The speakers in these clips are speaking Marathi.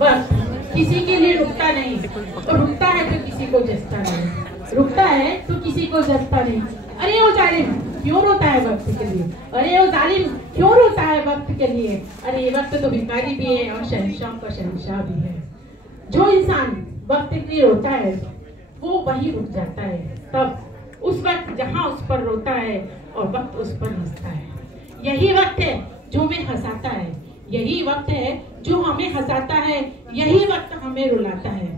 वक्त किसी के लिए रुकता नहीं, और रुकता है तो किसी को जचता नहीं, रुकता है तो किसी को जचता नहीं। अरे वो जालिम क्यों रोता है वक्त के लिए, अरे वो जालिम क्यों रोता है वक्त के लिए, अरे ये वक्त तो भिखारी भी है और शहंशाह का शहंशाह भी है। जो इंसान वक्त के लिए रोता है वो वही रुक जाता है, तब उस वक्त जहाँ उस पर रोता है और वक्त उस पर हंसता है। यही वक्त है जो हमें हंसाता है, यही वक्त है जो हमें हंसाता है, यही वक्त हमें रुलाता है,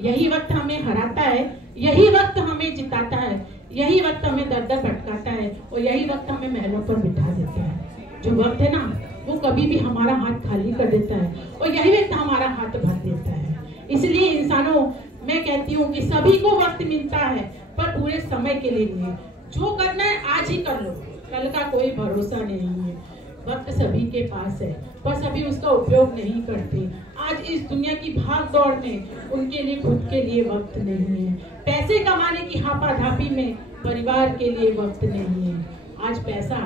यही वक्त हमें हराता है, यही वक्त हमें जिताता है, यही वक्त हमें दर दर भटकाता है, और यही वक्त हमें महलों पर बिठा देता है। जो वक्त है ना वो कभी भी हमारा हाथ खाली कर देता है, और यही वक्त हमारा हाथ भर देता है। इसलिए इंसानों, मैं कहती हूँ कि सभी को वक्त मिलता है, पर पूरे समय के लिए नहीं। जो करना है आज ही कर लो, कल का कोई भरोसा नहीं है। वक्त सभी के पास है पर सभी उसका उपयोग नहीं करते। आज इस दुनिया की भाग दौड़ में उनके लिए खुद के लिए वक्त नहीं है। पैसे कमाने की हापाधापी में परिवार के लिए वक्त नहीं है। आज पैसा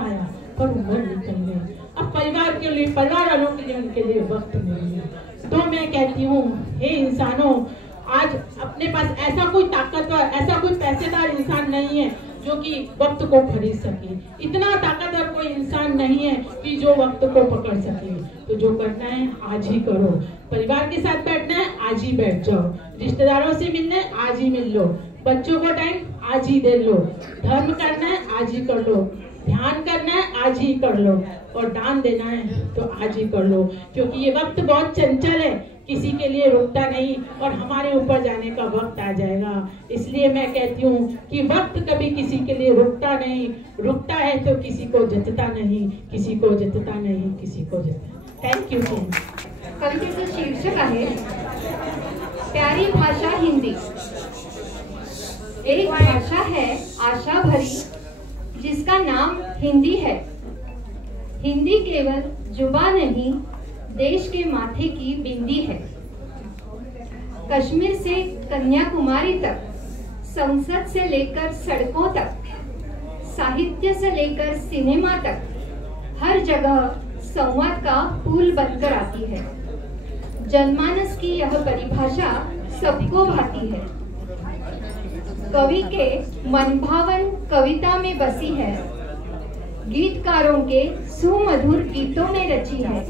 आया पर उम्र निकल गई, अब परिवार के लिए, परिवार वालों के लिए, उनके लिए वक्त नहीं है। तो मैं कहती हूँ, हे इंसानों, आज अपने पास ऐसा कोई ताकतवर, ऐसा कोई पैसेदार इंसान नहीं है जो कि वक्त को खरीद सके। इतना ताकतवर कोई इंसान नहीं है कि जो वक्त को पकड़ सके। तो जो करना है आज ही करो। परिवार के साथ बैठना है आज ही बैठ जाओ, रिश्तेदारों से मिलना है आज ही मिल लो, बच्चों को टाइम आज ही दे लो, धर्म करना है आज ही कर लो, ध्यान करना है आज ही कर लो, और दान देना है तो आज ही कर लो। क्योंकि ये वक्त बहुत चंचल है, किसी के लिए रुकता नहीं, और हमारे ऊपर जाने का वक्त आ जाएगा। इसलिए मैं कहती हूँ कि वक्त कभी किसी के लिए रुकता नहीं, रुकता है तो किसी को जचता नहीं, किसी को जचता नहीं, किसी को जचता। Thank you. कवितेचं शीर्षक आहे प्यारी भाषा हिंदी। एक भाषा है आशा भरी जिसका नाम हिंदी है। हिंदी केवल जुबा नहीं, देश के माथे की बिंदी है। कश्मीर से कन्याकुमारी तक, संसद से लेकर सड़कों तक, साहित्य से लेकर सिनेमा तक, हर जगह संवाद का पुल बनकर आती है। जनमानस की यह परिभाषा सबको भाती है। कवि के मनभावन कविता में बसी है, गीतकारों के सुमधुर गीतों में रची है।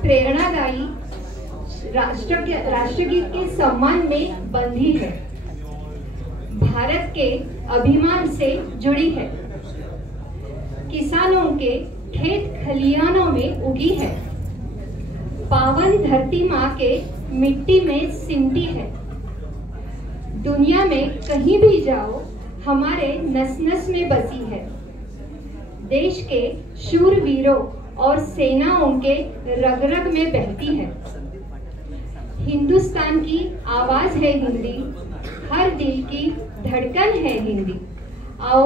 प्रेरणादायी राष्ट्रगीत के सम्मान में बंधी है। भारत के अभिमान से जुड़ी है। किसानों के खेत खलिहानों में उगी है। पावन धरती माँ के मिट्टी में सिमटी है। दुनिया में कहीं भी जाओ हमारे नस नस में बसी है। देश के शूरवीरों और सेनाओं के रग रग में बहती है। हिंदुस्तान की आवाज है हिंदी, हर दिल की धड़कन है हिंदी। आओ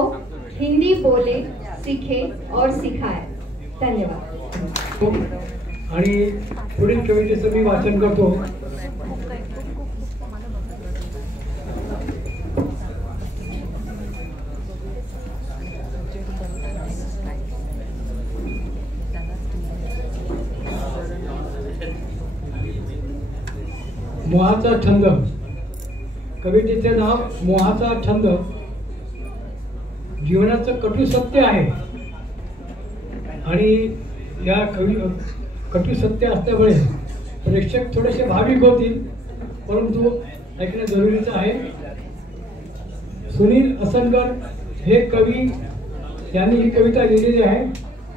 हिंदी बोले, सीखे और सिखाए। धन्यवाद। आणि पुढील कवितेचं मी वाचन करतो। मोहाचा छंद। कवितेचे नाव मोहाचा छंद। जीवनाचं कटू सत्य आहे आणि या कटू सत्य असल्यामुळे प्रेक्षक थोडेसे भाविक होतील, परंतु ऐकणं जरुरीचं आहे। सुनील असनकर हे कवी यांनी ही कविता लिहिलेली आहे,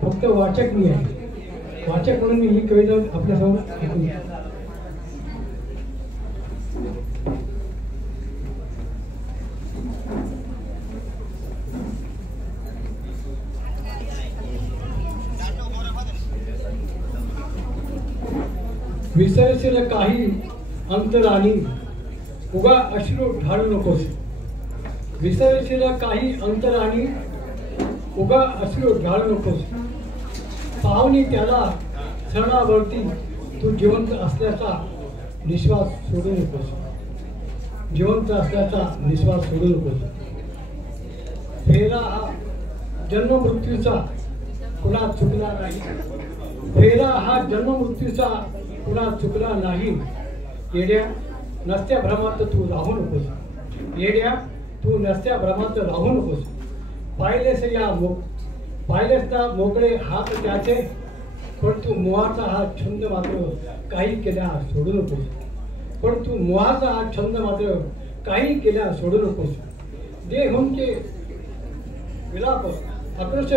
फक्त वाचक मी आहे। वाचक म्हणून मी ही कविता आपल्यासमोर ऐकून घेतो। विसरशील काही अंतरानी, उगा अश्रू ढाळू नकोस। विसरशील काही अंतरानी, उगा अश्रू ढाळू नकोस। पाहुणी त्याला क्षणावरती तू जिवंत असल्याचा निश्वास सोडू नकोस। जिवंत असल्याचा निश्वास सोडू नकोस। फेरा हा जन्म मृत्यूचा कुणा चुकला नाही। फेरा हा जन्म मृत्यूचा पुन्हा चुकला नाही. येड्या नसत्या भ्रमात तू राहू नकोस. येड्या तू नसत्या भ्रमात राहू नकोस. पाहिलेस ना मोकळे हात त्याचे, पण तू मोहाचा हा छंद मात्र काही केल्या सोडू नकोस. पण तू मोहाचा हा छंद मात्र काही केल्या सोडू नकोस. दे हुंके विलाप आकृष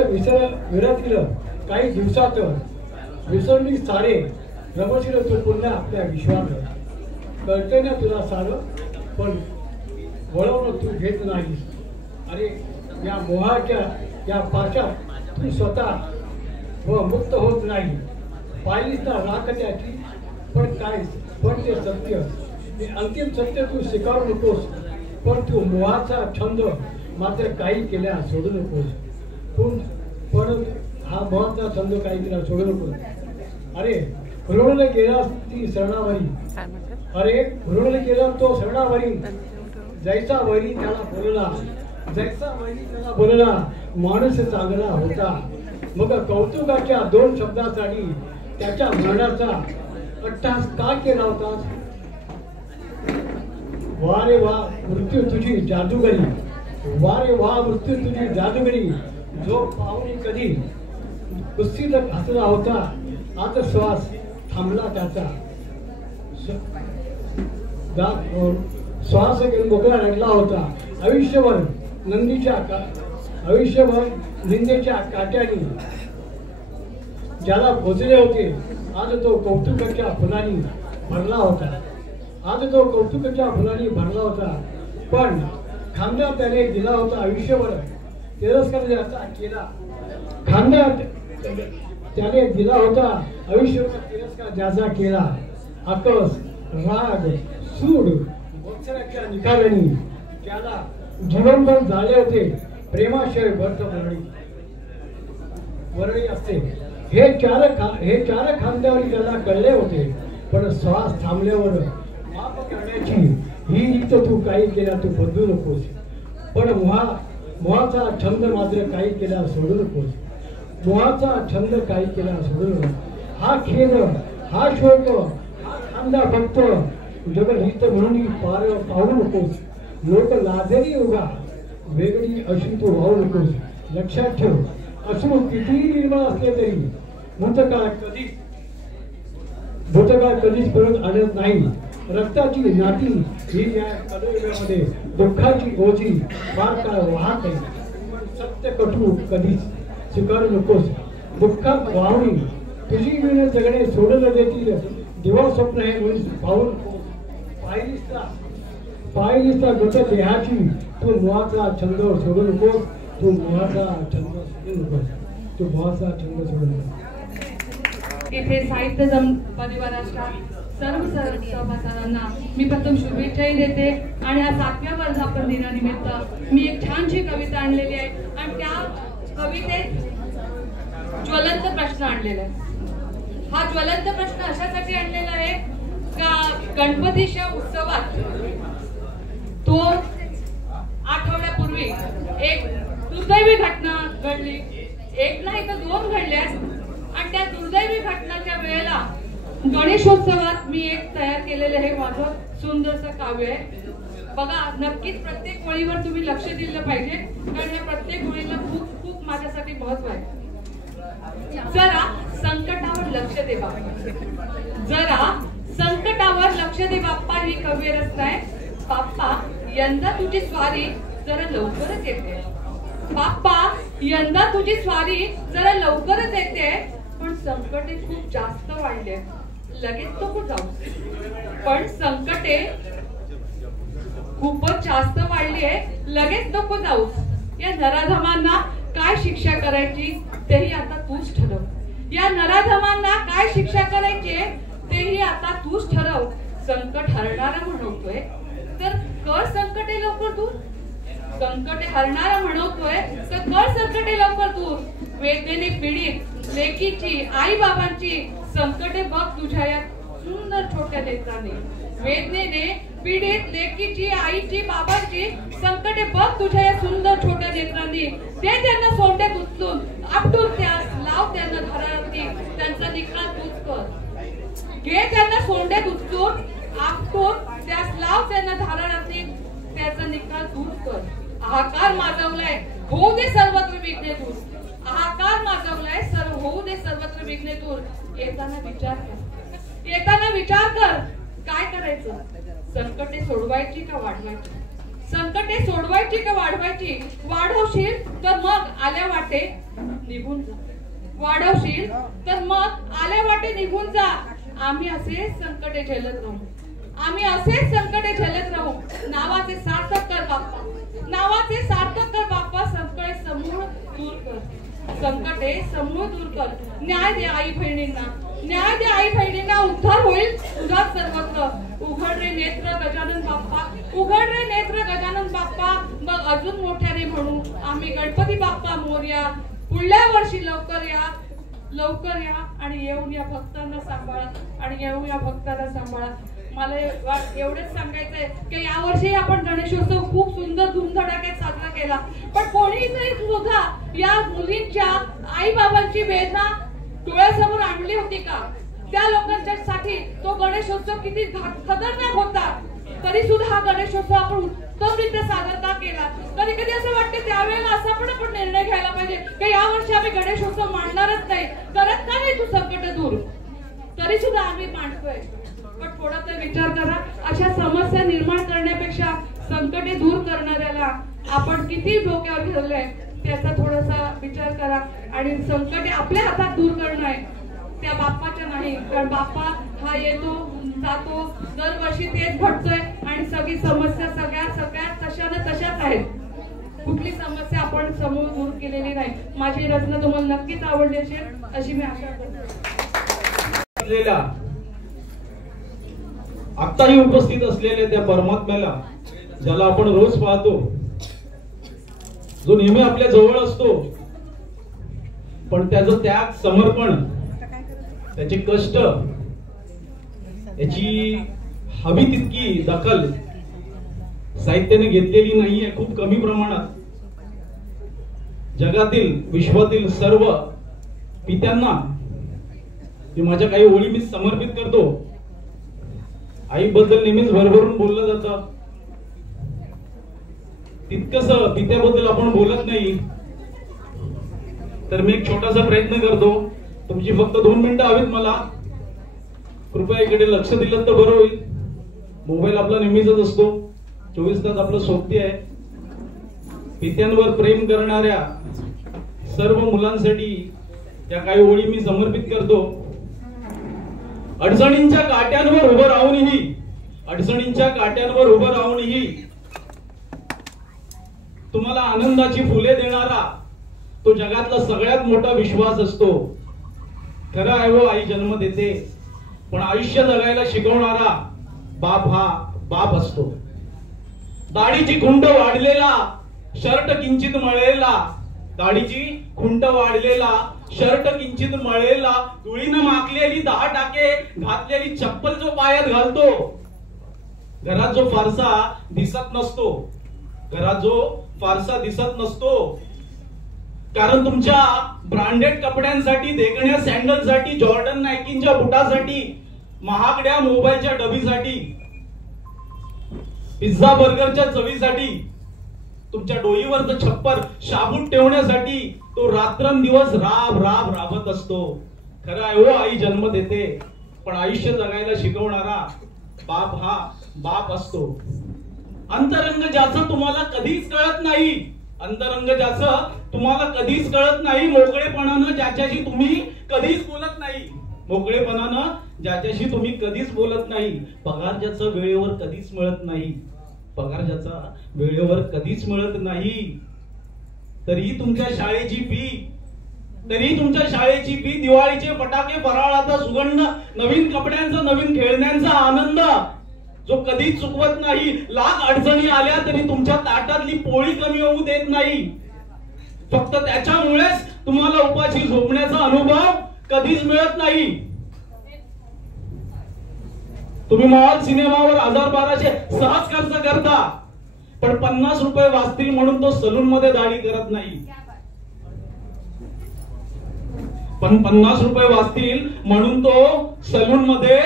विरतील काही दिवसात विसरली सारे रमशील तू पुन्हा आपल्या विश्वास. कळते ना तुला सारं, पण वळवणं तू घेत नाहीस. अरे या मोहाच्या या पाशात तू स्वतः व मुक्त होत नाही. पाहिलीस ना राख त्याची, पण ते सत्य, ते अंतिम सत्य तू स्वीकारू नकोस. पण तू मोहाचा छंद मात्र काही केल्या सोडू नकोस. पण हा मोहाचा छंद काही केला सोडू नकोस. अरे हुरळला गेला ती शरणावरी, अरे हुरळला गेला तो शरणावरी. जैसा वरी त्याला बोलला, जैसा वरी त्याला बोलला, माणूस चांगला होता. मग कौतुकाच्या 2 शब्दासाठी त्याच्या मरणाचा अट्टहास का केला होतास? वा रे वा मृत्यू तुझी जादूगरी, वा रे वा मृत्यू तुझी जादूगरी. जो पाहुणे कधी कुस्तीत हसला होता, आता श्वास थांबला त्याचा. श्वास घेऊन मोकळा रडला होता. आयुष्यभर निंदेच्या काट्याने ज्याला भोसले होते, आज तो कौतुकाच्या फुलांनी भरला होता. पण खांदा त्याने दिला होता आयुष्यभर तिरस्कार ज्याचा केला. खांदा त्याने दिला होता आयुष्यभर तिरस्कार ज्याचा केला. आकस राग सूड वत्सराच्या निखारणी त्याला जीवनभर झाले होते. प्रेमाशय वर्त वरळी असते. हे चार खांद्यावर त्याला कळले होते. पण श्वास थांबल्यावर माफ करण्याची ही रीत तू काही केल्या तू बदलू नकोस. पण मोहाचा छंद मात्र काही केला सोडू नकोस. मोहाचा छंद काही केला सोडू नकोस. हा खेळ, हा शोक, हा खांदा फक्त जगहित म्हणून पाहू नकोस. लोक लाजरी उगा वेगळी अशी तू वाहू नकोस. लक्षात ठेव, अश्रू कितीही निर्मळ असले तरी भूतकाळ कधीच परत आणत नाही. रक्ताची नाती ही या कलयुगामध्ये दुःखाची ओझी फार काळ वाहत आहे. सत्य कटू कधीच स्वीकारू नकोस. दुःखात वाहून तुझी विण जगणे सोडलं देतील दिवा स्वप्न हे म्हणून पाहून पाहिलीस गत देहाची तू मोहाचा छंद सोडू नकोस. तू मोहाचा छंद सोडू नकोस. इथे साहित्य परिवाराच्या सर्व सभासदांना मी प्रथम शुभेच्छाही देते. आणि या 7व्या वर्धापन दिनानिमित्त मी एक छानशी कविता आणलेली आहे आणि त्या कवितेत ज्वलंत प्रश्न आणलेला आहे. हा ज्वलंत प्रश्न अशासाठी आणलेला आहे का गणपतीच्या उत्सवात तो आठवड्यापूर्वी एक दुर्दैवी घटना घडली. एक नाही तर 2 घडल्यास. आणि त्या दुर्दैवी घटनाच्या वेळेला गणेशोत्सवात मी एक तयार केलेलं हे माझं सुंदरसं काव्य आहे. बघा, नक्कीच प्रत्येक ओळीवर तुम्ही लक्ष दिलं पाहिजे, कारण या प्रत्येक ओळीला खूप खूप माझ्यासाठी महत्व आहे. जरा संकटावर लक्ष दे बाप्पा, जरा संकटावर लक्ष दे बाप्पा ही कवी रचना आहे. बाप्पा यंदा तुझी स्वारी जरा लवकरच येते. बाप्पा यंदा तुझी स्वारी जरा लवकरच येते. पण संकटे खूप जास्त वाढले, लगेच नको जाऊ. पण संकटे खूपच जास्त वाढली आहे, लगेच नको जाऊ. या नराधमांना काय शिक्षा करायची तेही आता तूच ठरव. या नराधमांना काय शिक्षा करायची तेही आता तूच ठरव. संकट हरणारा म्हणतोय तर कर संकटे लवकर दूर. संकटे हरणारा म्हणतोय तर कर संकटे लवकर दूर. वेदनेने पीडित लेकीची, आई बाबांची संकटे बघ तुझ्या या सुंदर छोट्या नेत्राने. वेदनेने पीडित लेकीची, आईची, बाबांची संकटे बघ तुझ्या या सुंदर छोट्या नेत्रांनी. ते त्यांना सोंड्यात उचलून आपटून त्यास लाव त्यांना धरावरती. त्यांचा निकाल तूच कर. घे त्यांना सोंडेत उचलून आपटून त्यास लाव त्यांना धारणार्थी त्याचा निकाल दूर कर. हाहाकार माजवलाय होऊ दे सर्वत्र विघ्ने दूर. हाहाकार माजवलाय होऊ दे सर्वत्र विघ्ने दूर. येताना विचार कर काय करायचं. संकटे सोडवायची का वाढवायची. संकटे सोडवायची का वाढवायची. वाढवशील तर मग आल्या वाटे निघून जा. वाढवशील तर मग आल्या वाटे निघून जा. आम्ही असेच संकटे झेलत राहू. आम्ही असेच संकटे झेलत राहू. नावाचे सार्थक कर बाप्पा. नावाचे सार्थक कर बाप्पा. संकटे समूळ दूर कर. संकटे समूळ दूर कर. न्याय दे आई बहिणींना. न्याय दे आई बहिणींना. उद्धार होईल तुझाच सर्वत्र. उघड रे नेत्र गजानन बाप्पा. उघड रे नेत्र गजानन बाप्पा. मग अजून मोठ्याने म्हणू आम्ही गणपती बाप्पा मोरया. पुढल्या वर्षी लवकर या. लवकर या आणि येऊन या भक्तांना सांभाळा. आणि येऊन या भक्तांना सांभाळा. मला एवढेच सांगायचंय की यावर्षी आपण गणेशोत्सव खूप सुंदर धूमधडाक्यात साजरा केला. पण कोणीतरी सुद्धा या मुलींच्या आई बाबांची वेदना डोळ्यासमोर आणली होती का. त्या लोकांच्यासाठी तो गणेशोत्सव किती खतरनाक होता. तरी सुद्धा हा गणेशोत्सव आपण उत्तमरित्या साजरा का केला. कधी कधी असं वाटतं त्यावेळेला असा पण आपण निर्णय घ्यायला पाहिजे की यावर्षी आम्ही गणेशोत्सव मांडणारच नाही. करत का नाही तू संकट दूर. तरी सुद्धा आम्ही मांडतोय. पण थोडा तर विचार करा. अशा समस्या निर्माण करण्यापेक्षा संकटे दूर करणाऱ्याला आपण किती डोक्यावर घेतलंय त्याचा थोडासा विचार करा. आणि संकटे आपल्या हातात दूर करणं आहे त्या बाप्पाच्या नाही. कारण बाप्पा हा येतो जातो दरवर्षी तेच घडतोय आणि सगळी समस्या सगळ्या तशाच आहेत. कुठली समस्या आपण समोर दूर केलेली नाही. माझी रचना तुम्हाला नक्कीच आवडली असेल अशी मी आशा करते. आत्ताही उपस्थित असलेल्या त्या परमात्म्याला ज्याला आपण रोज पाहतो, जो नेहमी आपल्या जवळ असतो, पण त्याचं त्याग समर्पण त्याचे कष्ट याची हवी तितकी दखल साहित्याने घेतलेली नाहीये. खूप कमी प्रमाणात जगातील विश्वातील सर्व पित्यांना मी माझ्या काही ओळी मी समर्पित करतो. आईबद्दल नेहमीच भरभरून बोललं जातं. तितकस पित्याबद्दल आपण बोलत नाही. तर मी एक छोटासा प्रयत्न करतो. तुमची फक्त 2 मिनिटं हवीत मला. कृपया इकडे लक्ष दिलं तर बरं होईल. मोबाईल आपला नेहमीच असतो. 24 तास आपलं सोबती आहे. पित्यांवर प्रेम करणाऱ्या सर्व मुलांसाठी या काही ओळी मी समर्पित करतो. अडचणींच्या काट्यांवर उभं राहूनही तुम्हाला आनंदाची फुले देणारा तो जगातला सगळ्यात मोठा विश्वास असतो. खरं आहे हो, आई जन्म देते, पण आयुष्य जगायला शिकवणारा बाप हा बाप असतो. दाढीची खुंट वाढलेला, शर्ट किंचित मळलेला, दाढीची खुंट वाढलेला, शर्ट किंचित मळलेला, धुळीनं माखलेली 10 टाके घातलेली चप्पल जो पायात घालतो, घरात जो फारसा दिसत नसतो, कारण तुमच्या ब्रँडेड कपड्यांसाठी, देखण्या सँडलसाठी, जॉर्डन नायकीच्या बुटासाठी, महागड्या मोबाईलच्या डबीसाठी, पिझ्झा बर्गरच्या चवीसाठी, तुमच्या डोईवरचं छप्पर शाबूत ठेवण्यासाठी तो रात्रंदिवस राबत असतो. खरं आहे हो, आई जन्म देते, पण आयुष्य जगायला शिकवणारा बाप हा बाप असतो. अंतरंग ज्याचं तुम्हाला कधीच कळत नाही, मोकळेपणानं ज्याच्याशी तुम्ही कधीच बोलत नाही, पगार ज्याचा वेळेवर कधीच मिळत नाही, तरीही तुमच्या शाळेची फी, दिवाळीचे फटाके, फराळाचा सुगंध, नवीन कपड्यांचा, नवीन खेळण्यांचा आनंद जो कधीच चुकवत नाही. लाख अडचणी आल्या तरी तुमच्या ताटातली पोळी कमी होऊ देत नाही. फक्त त्याच्यामुळेच तुम्हाला उपाशी झोपण्याचा अनुभव कधीच मिळत नाही. तुम्ही मॉल सिनेमावर 1000-1200 सहज खर्च करता, पण 50 रुपये वाचतील म्हणून तो सलून मध्ये दाढी करत नाही. पण 50 रुपये वाचतील म्हणून तो सलून मध्ये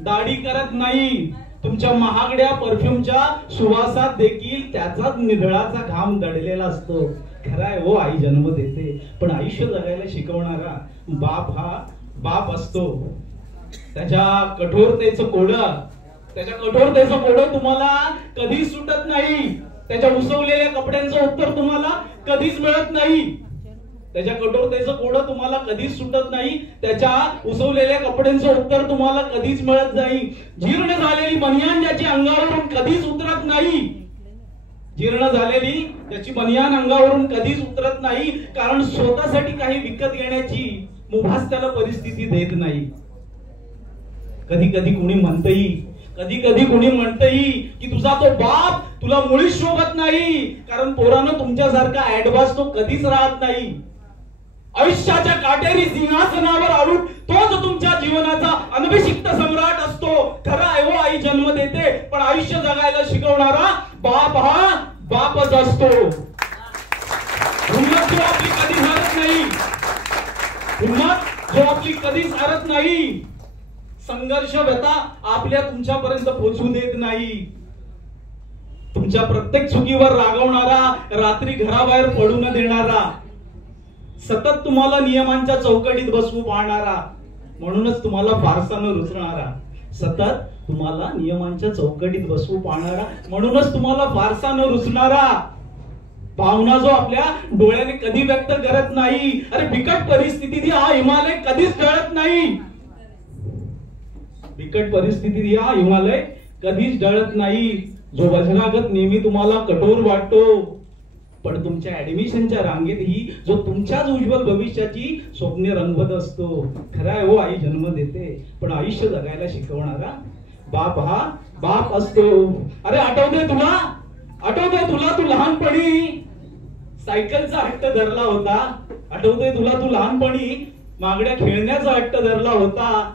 दाढी करत नाही. तुमच्या महागड्या परफ्यूमच्या सुवासात देखील त्याचाच निधळाचा घाम दडलेला असतो. खराय हो, आई जन्म देते पण आयुष्य जगायला शिकवणारा बाप हा बाप असतो. त्याच्या कठोरतेचं कोडं तुम्हाला कधीच सुटत नाही. त्याच्या उसवलेल्या कपड्यांचं उत्तर तुम्हाला कधीच मिळत नाही. त्याच्या कठोरतेचं कोडं तुम्हाला कधीच सुटत नाही. त्याच्या उसवलेल्या कपड्यांचं उत्तर तुम्हाला कधीच मिळत नाही. जीर्ण झालेली बनियान ज्याची अंगावरून कधीच उतरत नाही, जीर्ण झालेली त्याची बनियान अंगावरून कधीच उतरत नाही, कारण स्वतःसाठी काही विकत घेण्याची मुभास त्याला परिस्थिती देत नाही. कधी कधी कुणी म्हणतही की तुझा तो बाप तुला मुळीच शोभत नाही, कारण पोरानं तुमच्यासारखा ऍडव्हान्स तो कधीच राहत नाही. आयुष्याच्या काटेरी सिंहासनावर आरूढ तोच तुमच्या जीवनाचा अनभिषिक्त सम्राट असतो. खरं आहे हो, आई जन्म देते पण आयुष्य जगायला शिकवणारा बाप हा बापच असतो. हिंमत जो आपली कधीच हारत नाही, संघर्ष व्यथा आपल्या तुमच्यापर्यंत पोहोचू देत नाही. तुमच्या प्रत्येक चुकीवर रागवणारा, रात्री घराबाहेर पडू न देणारा, सतत तुम्हाला नियमांच्या चौकटीत बसवू पाहणारा, म्हणूनच तुम्हाला फारसा न रुचणारा, सतत तुम्हाला नियमांच्या चौकटीत बसवू पाहणारा, म्हणूनच तुम्हाला फारसा न रुचणारा, भावना जो आपल्या डोळ्याने कधी व्यक्त करत नाही. अरे बिकट परिस्थितीत हा हिमालय कधीच टळत नाही. बिकट परिस्थितीत हा हिमालय कधीच टळत नाही. जो वज्रागत नेहमी तुम्हाला कठोर वाटतो, पण तुमच्या ऍडमिशनच्या रांगेतही जो तुमच्याच उज्ज्वल भविष्याची स्वप्ने रंगवत असतो. खरं आहे हो, आई जन्म देते पण आयुष्य जगायला शिकवणारा बाप हा बाप असतो. अरे आठवतंय तुला तू लहानपणी सायकलचा हट्ट धरला होता. आठवतंय तुला तू लहानपणी मागड्या खेळण्याचा हट्ट धरला होता.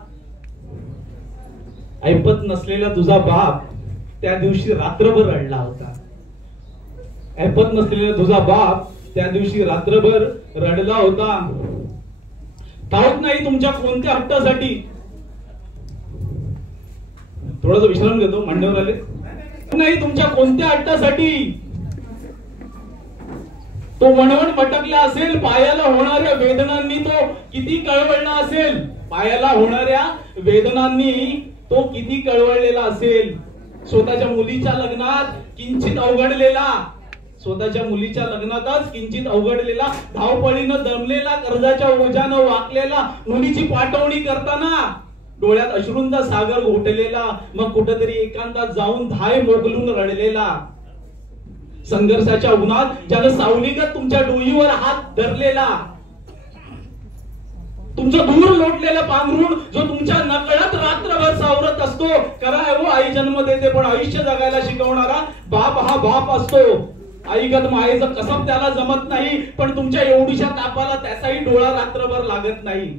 ऐपत नसलेला तुझा बाप त्या दिवशी रात्रभर रडला होता. ऐपत नसलेला तुझा बाप त्या दिवशी रात्रभर रडला होता. ठाऊक नाही तुमच्या कोणत्या हट्टासाठी. थोडासा विश्राम घेतो, मांडीवर आले. नाही तुमच्या कोणत्या हट्टासाठी तो वणवण भटकला असेल. पायाला होणाऱ्या वेदनांनी तो किती कळवळला असेल. पायाला होणाऱ्या वेदनांनी तो किती कळवळलेला असेल. स्वतःच्या मुलीच्या लग्नात किंचित अवघडलेला, धावपळीनं दमलेला, कर्जाच्या ओझ्यानं वाकलेला, मुलीची पाठवणी करताना डोळ्यात अश्रूंचा सागर घोटलेला, मग कुठेतरी एकांतात जाऊन धाय मोगलून रडलेला, संघर्षाच्या उन्हात ज्यानं सावलीगत तुमच्या डोईवर हात धरलेला, तुमचं दूर लोटलेलं पांघरून जो तुमच्या नकळत रात्रभर सावरत असतो. खरं हो, आई जन्म देते पण आयुष्य जगायला शिकवणारा बाप हा बाप असतो. आईगत मायेचं कसब त्याला जमत नाही, पण तुमच्या एवढीशा तापाला त्याचाही डोळा रात्रभर लागत नाही.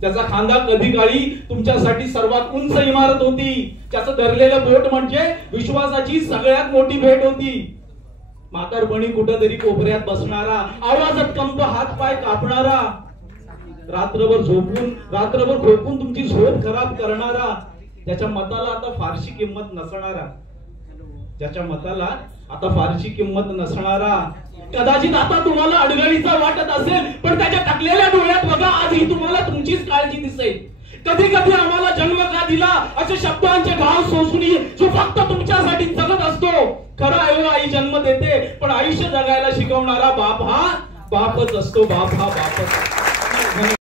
त्याचा खांदा कधी काळी तुमच्यासाठी सर्वात उंच इमारत होती. त्याचं धरलेलं बोट म्हणजे विश्वासाची सगळ्यात मोठी भेट होती. म्हातारपणी कुठेतरी कोपऱ्यात बसणारा, आवाजात कंप, हात पाय कापणारा, रात्रभर झोपून तुमची झोप खराब करणारा, ज्याच्या मताला आता फारशी किंमत नसणारा, कदाचित आता तुम्हाला अडगळीचा वाटत असेल, पण त्याच्या टाकलेल्या डोळ्यात बघा आजही तुम्हाला तुमचीच काळजी दिसेल. कधी कधी आम्हाला जन्म का दिला असे शब्दांचे घाव सोसून जो फक्त तुमच्यासाठी जगत असतो. खरं आहे आई जन्म देते पण आयुष्य जगायला शिकवणारा बाप हा बापच असतो. बाप हा बापच.